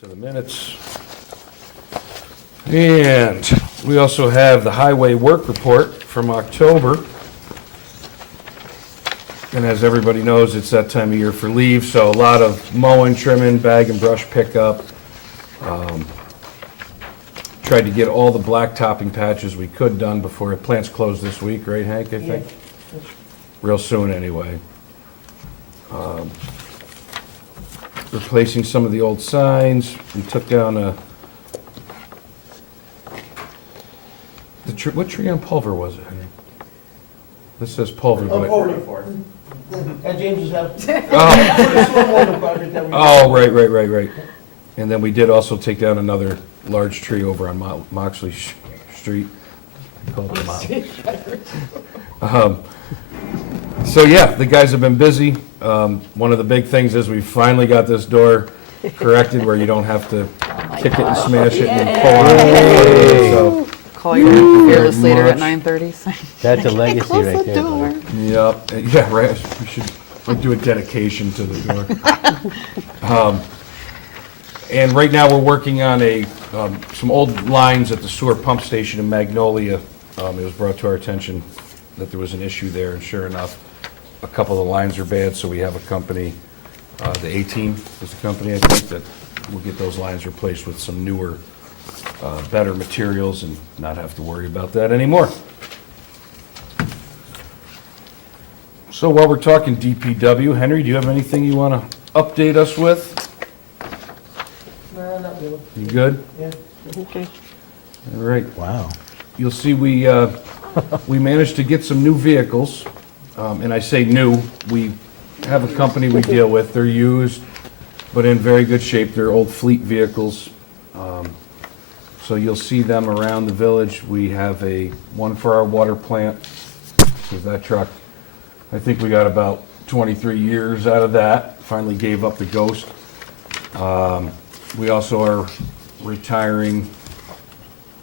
To the minutes. And we also have the highway work report from October. And as everybody knows, it's that time of year for leaves, so a lot of mowing, trimming, bag and brush pickup. Tried to get all the blacktopping patches we could done before plants close this week, right, Hank, I think? Real soon, anyway. Replacing some of the old signs. We took down what tree on Pulver was it, Henry? This says Pulver, but At James's house. oh, right. And then we did also take down another large tree over on Moxley Street. Called the Mount. So yeah, the guys have been busy. One of the big things is we finally got this door corrected where you don't have to kick it and smash it and then pull on it. So, Call your fearless leader at 9:30. That's a legacy right there. Boy. yeah, right. We should do a dedication to the door. And right now we're working on some old lines at the sewer pump station in Magnolia. It was brought to our attention that there was an issue there, and sure enough, a couple of the lines are bad, so we have a company, the A-Team is the company, I think, that will get those lines replaced with some newer, better materials and not have to worry about that anymore. So while we're talking DPW, Henry, do you have anything you want to update us with? No, not really. You good? Yeah. Okay. All right. Wow. You'll see we managed to get some new vehicles, and I say new, we have a company we deal with. They're used, but in very good shape. They're old fleet vehicles. So you'll see them around the village. We have one for our water plant, because that truck, I think we got about 23 years out of that. Finally gave up the ghost. We also are retiring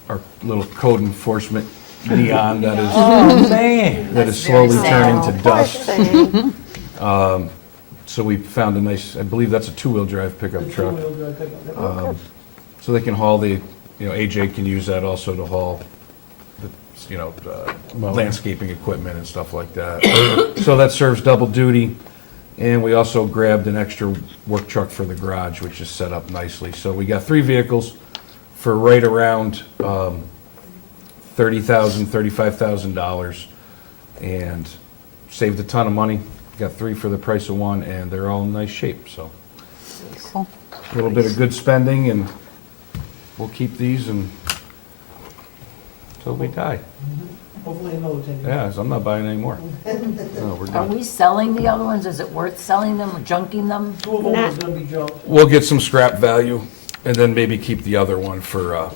our little code enforcement neon that is Oh, man. that is slowly turning to dust. So we found a nice, I believe that's a two-wheel drive pickup truck. Two-wheel drive pickup. So they can haul AJ can use that also to haul landscaping equipment and stuff like that. So that serves double duty. And we also grabbed an extra work truck for the garage, which is set up nicely. So we got 3 vehicles for right around $30,000, $35,000, and saved a ton of money. Got 3 for the price of 1, and they're all in nice shape. So Cool. a little bit of good spending, and we'll keep these until we die. Hopefully another 10 years. Yeah, so I'm not buying any more. No, we're Are done. we selling the other ones? Is it worth selling them or junking them? 2 of them is gonna be junked. We'll get some scrap value, and then maybe keep the other one for,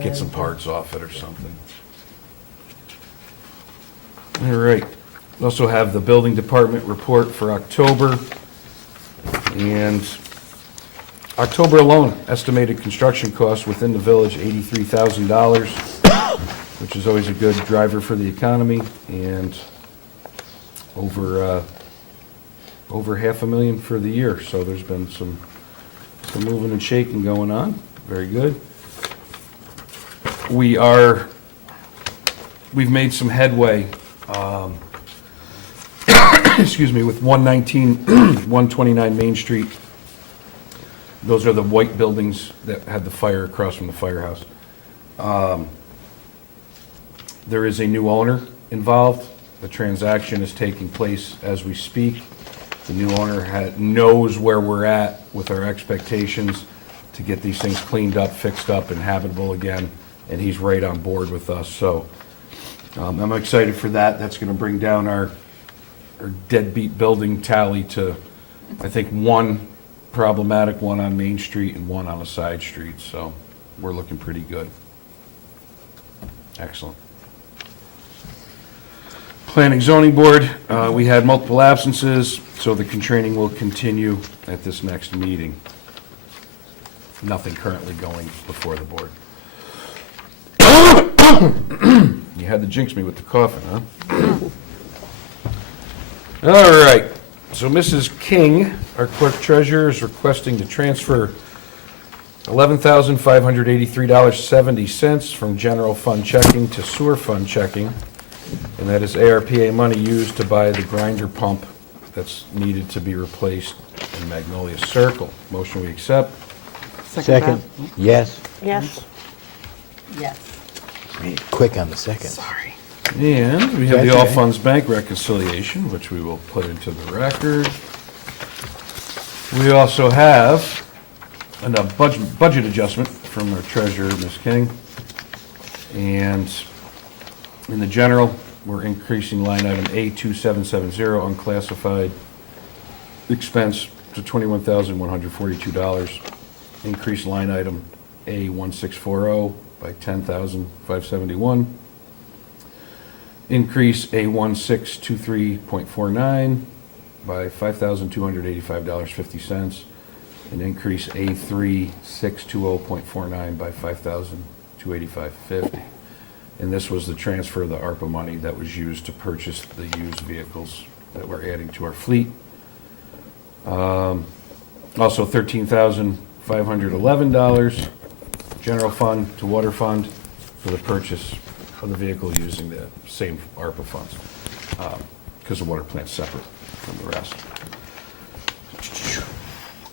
get some parts off it or something. All right. We also have the building department report for October. And October alone, estimated construction costs within the village, $83,000, which is always a good driver for the economy, and over $500,000 for the year. So there's been some moving and shaking going on. Very good. We've made some headway, excuse me, with 129 Main Street. Those are the white buildings that had the fire across from the firehouse. There is a new owner involved. The transaction is taking place as we speak. The new owner knows where we're at with our expectations to get these things cleaned up, fixed up, and habitable again, and he's right on board with us. So I'm excited for that. That's going to bring down our deadbeat building tally to, I think, 1 problematic one on Main Street and 1 on a side street. So we're looking pretty good. Excellent. Planning Zoning Board, we had multiple absences, so the training will continue at this next meeting. Nothing currently going before the board. You had to jinx me with the coughing, huh? All right, so Mrs. King, our Clerk-Treasurer, is requesting to transfer $11,583.70 from general fund checking to sewer fund checking, and that is ARPA money used to buy the grinder pump that's needed to be replaced in Magnolia Circle. Motion we accept. Second, yes. Yes. Yes. Quick on the second. Sorry. And we have the That's all okay. funds bank reconciliation, which we will put into the record. We also have a budget adjustment from our treasurer, Ms. King. And in the general, we're increasing line item A2770, unclassified expense, to $21,142. Increase line item A1640 by $10,571. Increase A1623.49 by $5,285.50. And increase A3620.49 by $5,285.50. And this was the transfer of the ARPA money that was used to purchase the used vehicles that we're adding to our fleet. Also $13,511 general fund to water fund for the purchase of the vehicle using the same ARPA funds, because the water plant's separate from the rest.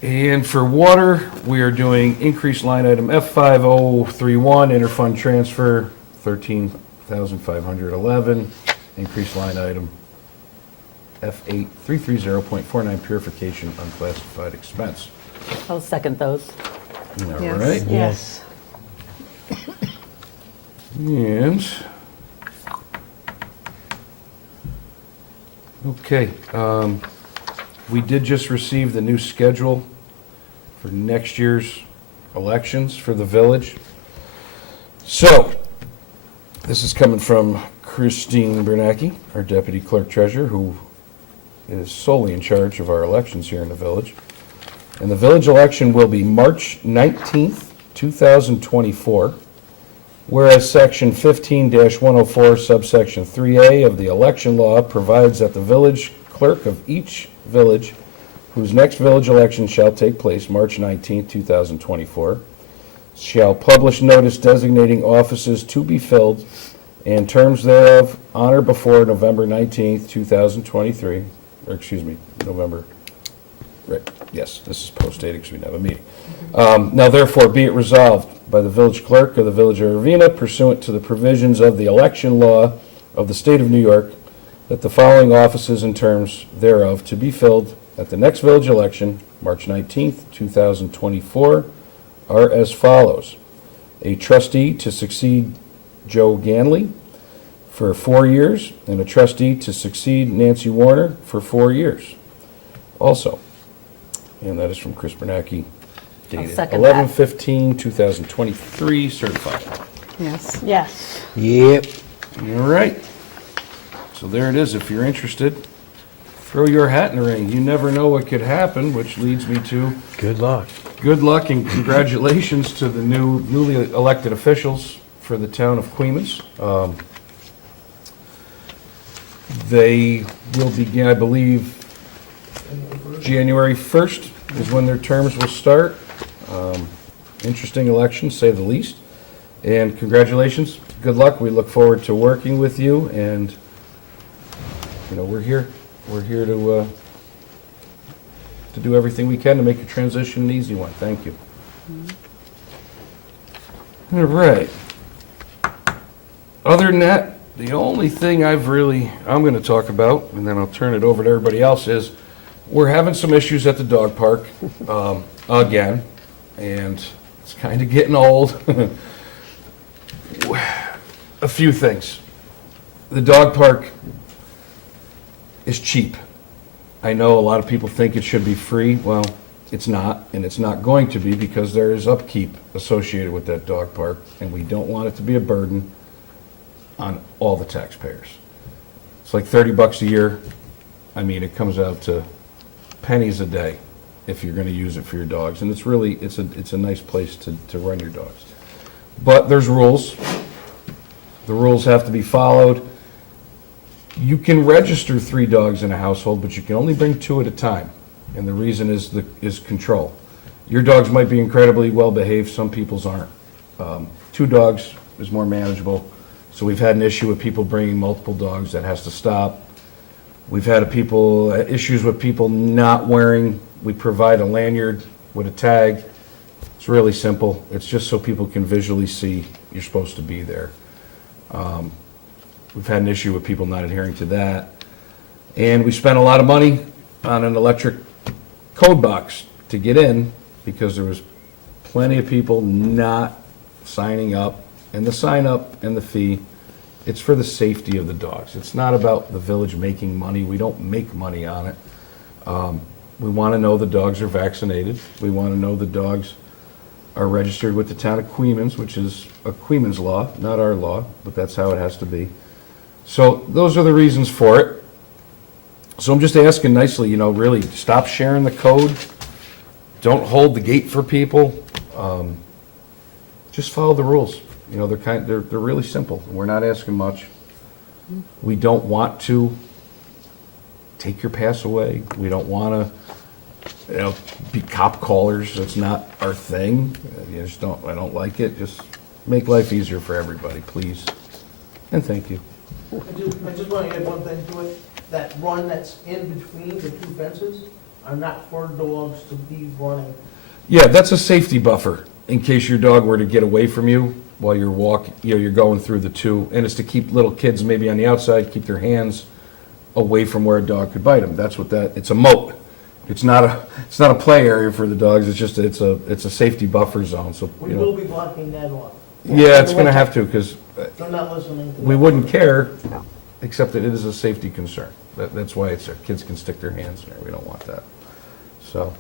And for water, we are doing increased line item F5031, interfund transfer, $13,511. Increased line item F8330.49, purification unclassified expense. I'll second those. All Yes. right. Yes. And, okay, we did just receive the new schedule for next year's elections for the village. So, this is coming from Christine Bernacki, our Deputy Clerk-Treasurer, who is solely in charge of our elections here in the village. And the village election will be March 19th, 2024. Whereas Section 15-104, subsection 3A of the election law provides that the village clerk of each village, whose next village election shall take place March 19, 2024, shall publish notice designating offices to be filled and terms thereof on or before November 19, 2023, or excuse me, November, right, yes, this is post-dated because we didn't have a meeting. Now therefore be it resolved by the village clerk of the village of Ravena pursuant to the provisions of the election law of the state of New York that the following offices and terms thereof to be filled at the next village election, March 19th, 2024, are as follows. A trustee to succeed Joe Ganley for 4 years, and a trustee to succeed Nancy Warner for 4 years. Also, and that is from Chris Bernacki, dated second that. 11/15/2023, certified. Yes. Yes. Yep. All right. So there it is. If you're interested, throw your hat in the ring. You never know what could happen, which leads me to Good luck. good luck and congratulations to the newly elected officials for the town of Queens. They will begin, I believe, January 1st is when their terms will start. Interesting election, say the least. And congratulations, good luck. We look forward to working with you, and we're here to do everything we can to make your transition an easy one. Thank you. All right. Other than that, the only thing I'm going to talk about, and then I'll turn it over to everybody else, is we're having some issues at the dog park again, and it's kind of getting old. A few things. The dog park is cheap. I know a lot of people think it should be free. Well, it's not, and it's not going to be because there is upkeep associated with that dog park, and we don't want it to be a burden on all the taxpayers. It's like $30 a year. I mean, it comes out to pennies a day if you're going to use it for your dogs, and it's a nice place to run your dogs. But there's rules. The rules have to be followed. You can register 3 dogs in a household, but you can only bring 2 at a time. And the reason is control. Your dogs might be incredibly well-behaved, some people's aren't. 2 dogs is more manageable, so we've had an issue with people bringing multiple dogs, that has to stop. We've had issues with people not wearing, we provide a lanyard with a tag. It's really simple. It's just so people can visually see you're supposed to be there. We've had an issue with people not adhering to that. And we spent a lot of money on an electric code box to get in because there was plenty of people not signing up. And the sign up and the fee, it's for the safety of the dogs. It's not about the village making money. We don't make money on it. We want to know the dogs are vaccinated. We want to know the dogs are registered with the town of Queens, which is a Queens law, not our law, but that's how it has to be. So those are the reasons for it. So I'm just asking nicely, really stop sharing the code. Don't hold the gate for people. Just follow the rules. They're really simple. We're not asking much. We don't want to take your pass away. We don't want to, be cop callers. That's not our thing. I don't like it. Just make life easier for everybody, please. And thank you. I just want to add one thing to it. That run that's in between the 2 fences are not for dogs to be running. Yeah, that's a safety buffer in case your dog were to get away from you while you're walking, you're going through the 2, and it's to keep little kids maybe on the outside, keep their hands away from where a dog could bite them. That's what it's a moat. It's not a play area for the dogs. It's just it's a safety buffer zone. So We will be blocking that off. yeah, it's going to have to because They're not listening to we that. wouldn't care, except that it is a safety concern. That's why it's there. Kids can stick their hands in there. We don't want that. So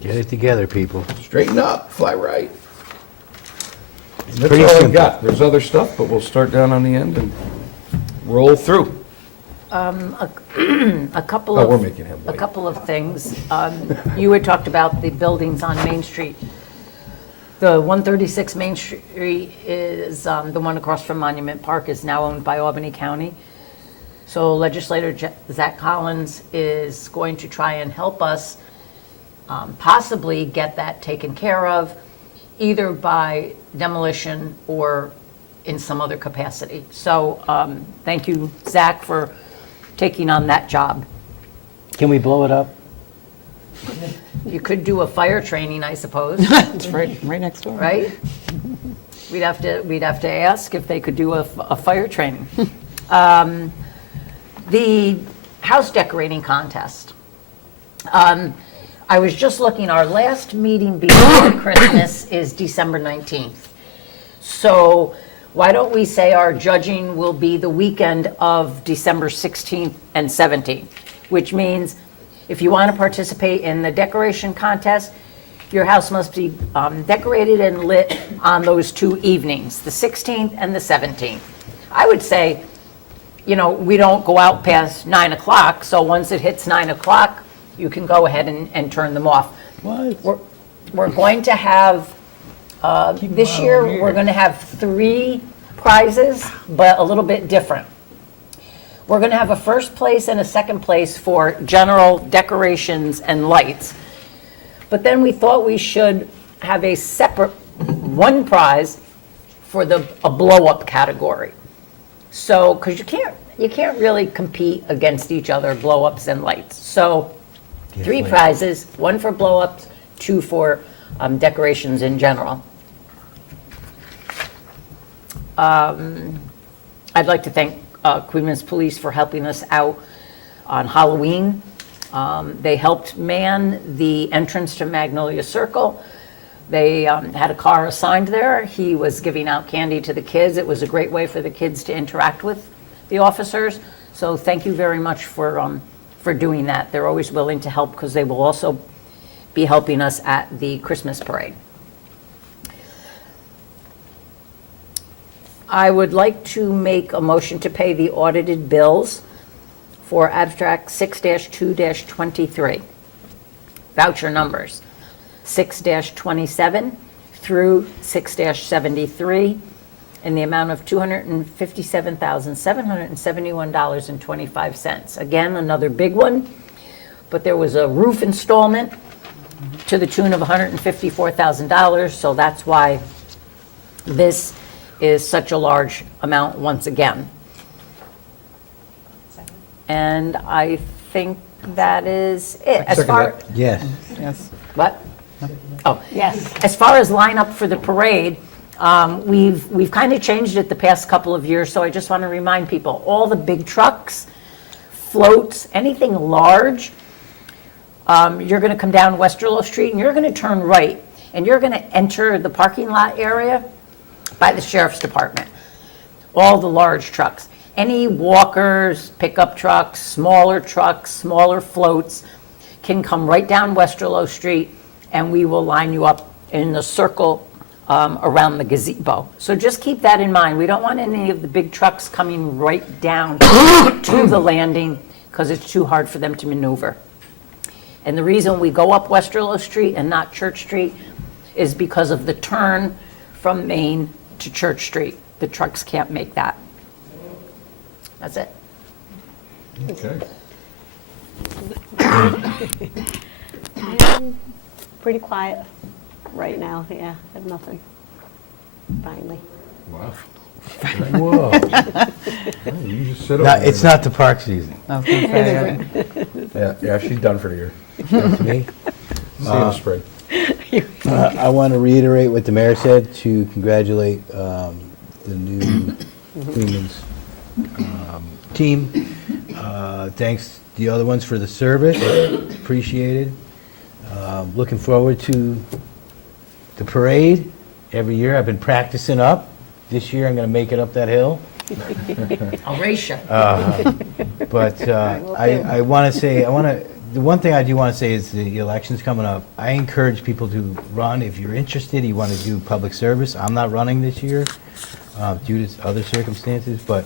Get it together, people. straighten up, fly right. And that's pretty all I've simple. got. There's other stuff, but we'll start down on the end and roll through. A couple Oh, of. we're making him A wait. couple of things. You had talked about the buildings on Main Street. The 136 Main Street is, the one across from Monument Park is now owned by Albany County. So Legislator Zach Collins is going to try and help us possibly get that taken care of, either by demolition or in some other capacity. So thank you, Zach, for taking on that job. Can we blow it up? You could do a fire training, I suppose, It's right next door. right? We'd have to ask if they could do a fire training. The house decorating contest. I was just looking, our last meeting before Christmas is December 19th. So why don't we say our judging will be the weekend of December 16th and 17th, which means if you want to participate in the decoration contest, your house must be decorated and lit on those 2 evenings, the 16th and the 17th. I would say, we don't go out past 9 o'clock, so once it hits 9 o'clock, you can go ahead and turn them off. What? We're going to have, this year, we're going to have 3 prizes, but a little bit different. We're going to have a first place and a second place for general decorations and lights. But then we thought we should have a separate 1 prize for a blow-up category. So, because you can't really compete against each other, blow-ups and lights. So 3 prizes, 1 for blow-ups, 2 for decorations in general. I'd like to thank Queens Police for helping us out on Halloween. They helped man the entrance to Magnolia Circle. They had a car assigned there. He was giving out candy to the kids. It was a great way for the kids to interact with the officers. So thank you very much for doing that. They're always willing to help because they will also be helping us at the Christmas parade. I would like to make a motion to pay the audited bills for abstract 6-2-23. Voucher numbers 6-27 through 6-73 in the amount of $257,771.25. Again, another big one, but there was a roof installment to the tune of $154,000, so that's why this is such a large amount once again. And I think that is it. As Second far, that. Yes. Yes. what? Oh, Yes. as far as lineup for the parade, we've kind of changed it the past couple of years, so I just want to remind people, all the big trucks, floats, anything large, you're going to come down Westerlo Street and you're going to turn right, and you're going to enter the parking lot area by the sheriff's department. All the large trucks. Any walkers, pickup trucks, smaller floats can come right down Westerlo Street, and we will line you up in the circle around the gazebo. So just keep that in mind. We don't want any of the big trucks coming right down to the landing because it's too hard for them to maneuver. And the reason we go up Westerlo Street and not Church Street is because of the turn from Main to Church Street. The trucks can't make that. That's it. Okay. I'm pretty quiet right now, yeah, I have nothing, finally. Wow. Whoa. You just sit over No, there. it's not the park season. I was gonna say, Yeah, she's done for the year. That's me. See you in the spring. I want to reiterate what the mayor said, to congratulate the new Queen's team. Thanks the other ones for the service, appreciated. Looking forward to the parade every year. I've been practicing up. This year I'm going to make it up that hill. I'll race you. But I want to say, the one thing I do want to say is the election's coming up. I encourage people to run. If you're interested, you want to do public service. I'm not running this year due to other circumstances, but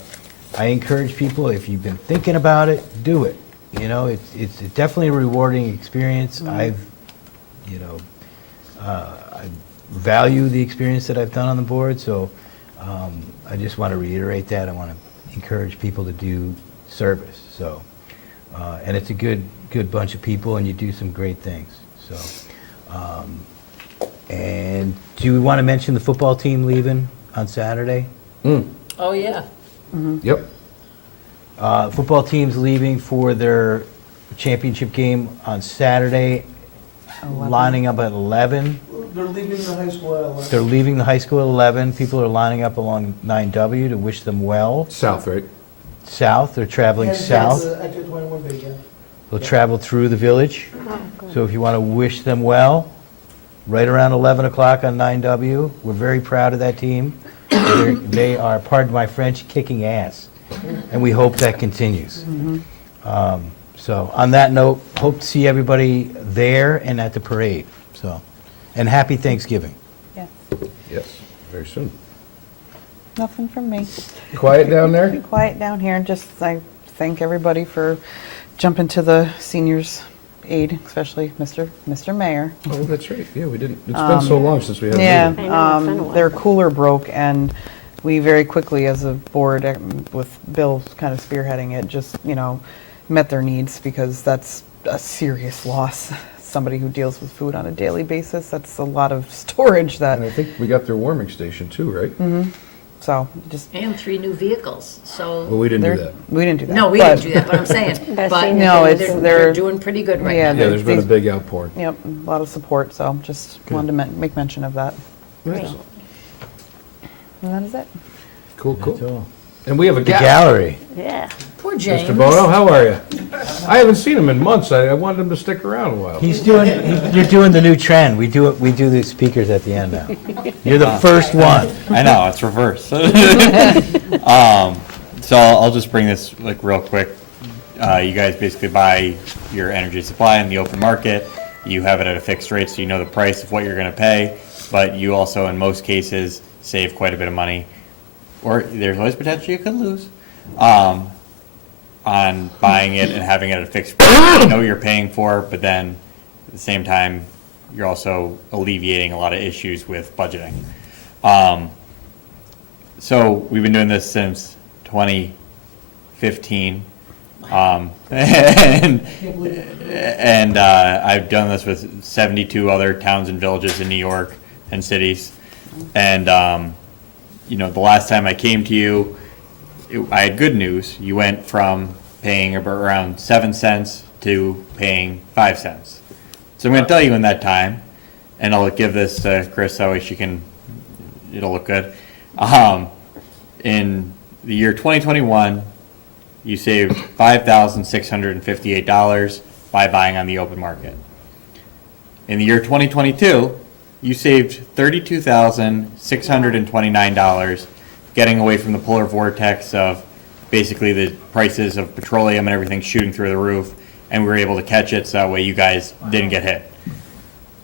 I encourage people, if you've been thinking about it, do it. You know, it's definitely a rewarding experience. I value the experience that I've done on the board, so I just want to reiterate that. I want to encourage people to do service. So, and it's a good bunch of people, and you do some great things. So, and do you want to mention the football team leaving on Saturday? Oh, yeah. Yep. Football team's leaving for their championship game on Saturday, lining up at 11. They're leaving the high school at 11. They're leaving the high school at 11. People are lining up along 9W to wish them well. South, right? South, they're traveling south. Exit 21 big, yeah. They'll travel through the village. So if you want to wish them well, right around 11 o'clock on 9W. We're very proud of that team. They are, pardon my French, kicking ass. And we hope that continues. So on that note, hope to see everybody there and at the parade. So, and happy Thanksgiving. yeah, Yes, very soon. nothing from me. Quiet down there? Be quiet down here, and just I thank everybody for jumping to the seniors' aid, especially Mr. Mayor. Oh, that's right. Yeah, we didn't. It's been so long since we had a Yeah, meeting. I know, it's been a while. their cooler broke, and we very quickly, as a board, with Bill kind of spearheading it, just, met their needs, because that's a serious loss. Somebody who deals with food on a daily basis, that's a lot of storage And I that, think we got their warming station too, right? so, just, And 3 new vehicles, Well, so, we didn't do they're, that. we didn't do that. no, we but- didn't do that, but I'm saying, Best but senior No, they're it's- they're they're- doing pretty good right Yeah, now. Yeah, there's been a they- big outpouring. Yep, a lot of support, so just wanted to make mention of that. Excellent. And that is it. Cool, That's cool. all. And we have a The guest. gallery. Yeah. Poor James. Mr. Bono, how are you? I haven't seen him in months. I wanted him to stick around a while. You're doing the new trend. We do the speakers at the end now. You're the first one. I know, it's reverse. So I'll just bring this like real quick. You guys basically buy your energy supply in the open market. You have it at a fixed rate, so you know the price of what you're going to pay. But you also, in most cases, save quite a bit of money. Or there's always potential you could lose on buying it and having it at a fixed price. You know you're paying for, but then at the same time, you're also alleviating a lot of issues with budgeting. So we've been doing this since 2015. And And I've done this with 72 other towns and villages in New York and cities. And, the last time I came to you, I had good news. You went from paying around 7 cents to paying 5 cents. So I'm going to tell you in that time, and I'll give this to Chris, that way it'll look good. In the year 2021, you saved $5,658 by buying on the open market. In the year 2022, you saved $32,629 getting away from the polar vortex of basically the prices of petroleum and everything shooting through the roof, and we were able to catch it so that way you guys didn't get hit.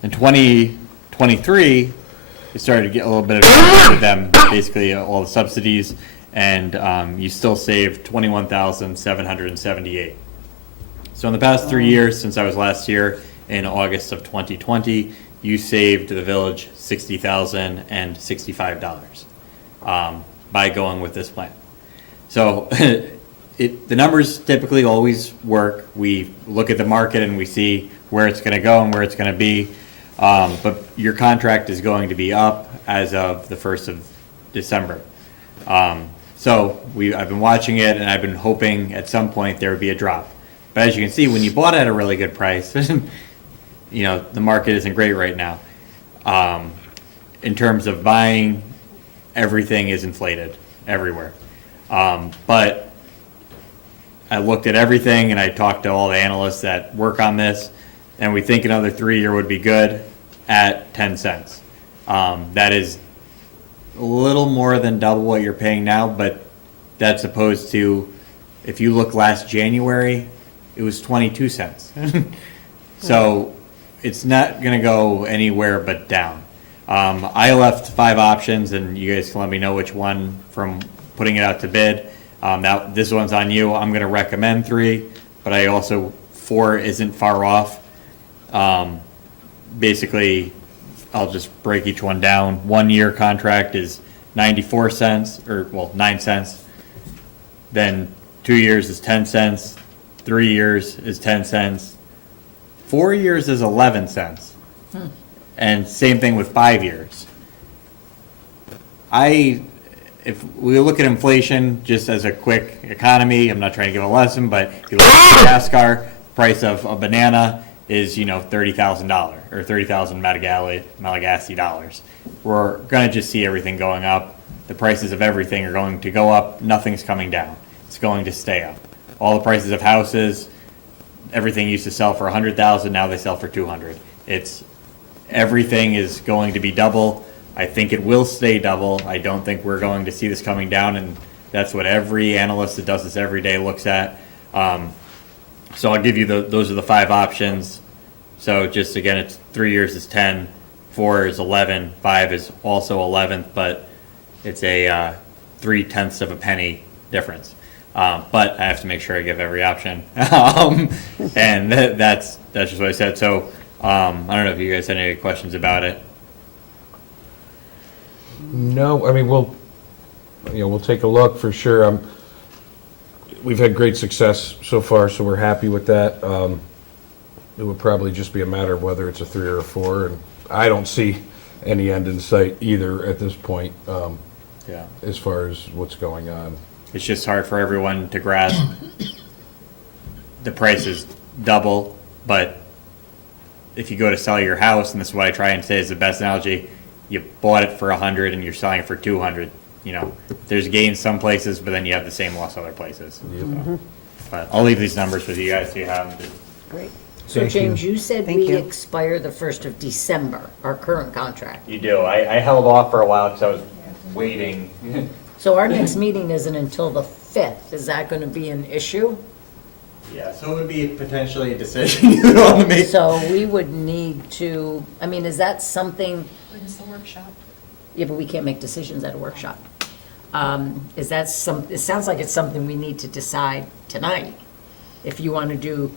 In 2023, it started to get a little bit of with them, basically all the subsidies, and you still saved $21,778. So in the past 3 years, since I was last here in August of 2020, you saved the village $60,065 by going with this plan. So the numbers typically always work. We look at the market and we see where it's going to go and where it's going to be. But your contract is going to be up as of the 1st of December. So I've been watching it, and I've been hoping at some point there would be a drop. But as you can see, when you bought at a really good price, the market isn't great right now. In terms of buying, everything is inflated everywhere. But I looked at everything, and I talked to all the analysts that work on this, and we think another 3-year would be good at 10 cents. That is a little more than double what you're paying now, but that's opposed to, if you look last January, it was 22 cents. So it's not going to go anywhere but down. I left 5 options, and you guys can let me know which one from putting it out to bid. Now, this one's on you. I'm going to recommend 3, but 4 isn't far off. Basically, I'll just break each one down. 1-year contract is 94 cents, 9 cents. Then 2 years is 10 cents. 3 years is 10 cents. 4 years is 11 cents. And same thing with 5 years. If we look at inflation just as a quick economy, I'm not trying to give a lesson, but if you look at Madagascar, price of a banana is, $30,000 or 30,000 Malagasy dollars. We're going to just see everything going up. The prices of everything are going to go up. Nothing's coming down. It's going to stay up. All the prices of houses, everything used to sell for 100,000, now they sell for 200. Everything is going to be double. I think it will stay double. I don't think we're going to see this coming down, and that's what every analyst that does this every day looks at. So I'll give you those are the 5 options. So just again, it's 3 years is 10, 4 is 11, 5 is also 11th, but it's a 0.3 of a penny difference. But I have to make sure I give every option, and that's just what I said. So I don't know if you guys had any questions about it. No, I mean, we'll take a look for sure. We've had great success so far, so we're happy with that. It would probably just be a matter of whether it's a 3 or a 4, and I don't see any end in sight either at this point, Yeah. as far as what's going on. It's just hard for everyone to grasp. The price is double, but if you go to sell your house, and this is what I try and say is the best analogy, you bought it for 100 and you're selling it for 200. There's gains some places, but then you have the same loss other places. So, but I'll leave these numbers with you guys so you have them. Great. So Thank you. James, you said Thank we you. expire the 1st of December, our current contract. You do. I held off for a while because I was waiting. So our next meeting isn't until the 5th. Is that going to be an issue? Yeah, so it would be potentially a decision you would want to make. So we would need to, is that something? When's the workshop? Yeah, but we can't make decisions at a workshop. Is that it sounds like it's something we need to decide tonight. If you want to do,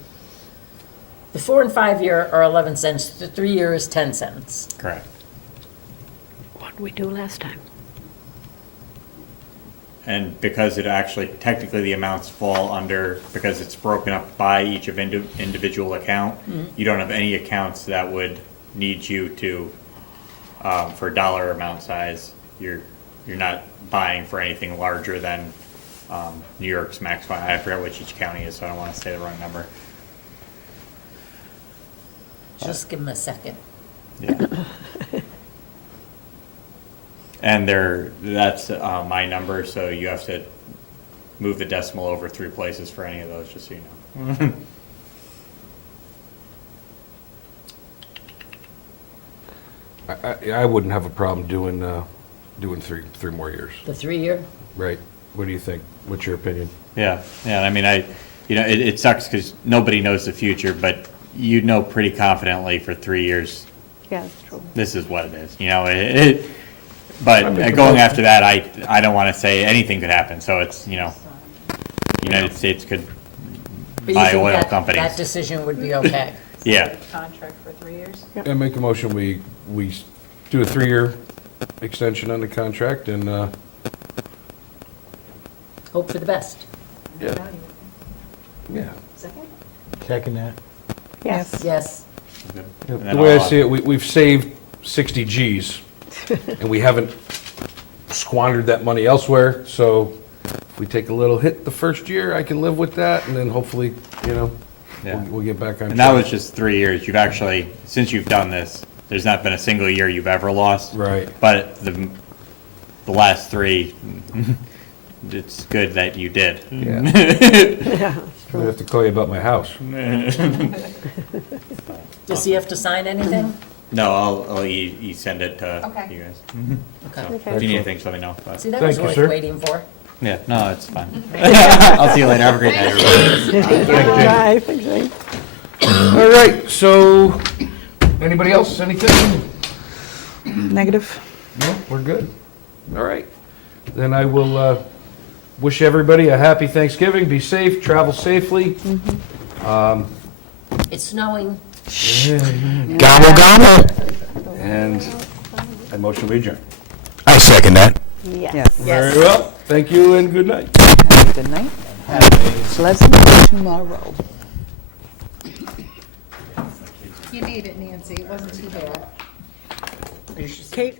the 4 and 5 year are 11 cents, the 3 year is 10 cents. Correct. What did we do last time? And because it actually, technically the amounts fall under, because it's broken up by each of individual account, you don't have any accounts that would need you to, for dollar amount size, you're not buying for anything larger than, New York's max, I forget which each county is, so I don't wanna say the wrong number. Just give them a second. Yeah. And that's my number, so you have to move the decimal over 3 places for any of those, just so you know. I wouldn't have a problem doing three more years, The 3-year? right? What do you think? What's your opinion? Yeah, I mean, it sucks because nobody knows the future, but you know pretty confidently for 3 years, Yeah, that's true. this is what it is, but going after that, I don't want to say anything could happen, so it's, United States could But you buy think oil that companies. decision would be okay? Yeah, Contract for 3 years? I make a motion, we do a 3-year extension on the contract and, Hope for the best. yeah, yeah. Second? Second that. Yes. Yes. And The then way I I'll- see it, we've saved 60 Gs, and we haven't squandered that money elsewhere, so if we take a little hit the first year, I can live with that, and then hopefully, Yeah. we'll get back on track. And that was just 3 years. You've actually, since you've done this, there's not been a single year you've ever lost. Right. But the last 3, it's good that you did. Yeah. Yeah, that's I true. have to call you about my house. Does he have to sign anything? No, I'll send it to Okay. you guys. Okay. So if you need anything, just let me know. But- See, that Thank was you, worth sir. waiting for. Yeah, no, it's fine. I'll see you later. Have a great night, everybody. Bye, thanks, Jane. All right, so, anybody else, anything? Negative? No, we're good. All right. Then I will wish everybody a happy Thanksgiving. Be safe, travel safely. It's snowing. Gobble, gobble. And I motion we adjourn. I second that. Yes. Yes. Yes. Very well. Thank you and good night. Good night. Pleasant tomorrow. You made it, Nancy. It wasn't too bad. Kate?